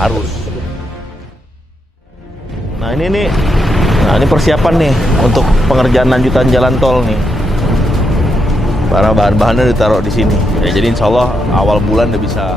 Harus. Nah ini persiapan nih untuk pengerjaan lanjutan jalan tol nih. Para bahan-bahannya ditaruh di sini. Ya, jadi insya Allah awal bulan udah bisa.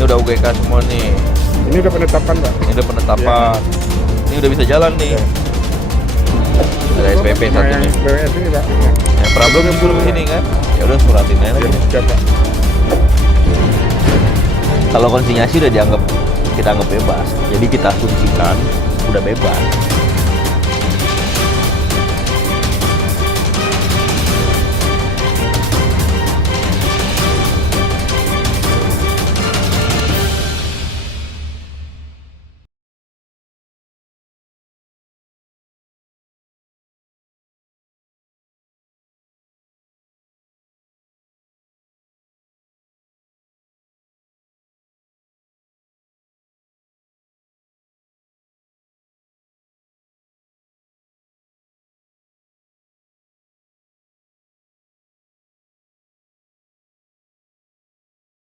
Ini udah UGK semua nih. Ini udah penetapan, Pak. Ini udah penetapan. Ya. Ini udah bisa jalan nih. Ya. Ada SPP satu nih. BWS ini, Pak. Yang problem yang belum sini kan? Ya udah suratin aja lagi. Ya, Pak. Kalau konsinyasi udah kita anggap bebas. Jadi kita asumsikan udah bebas.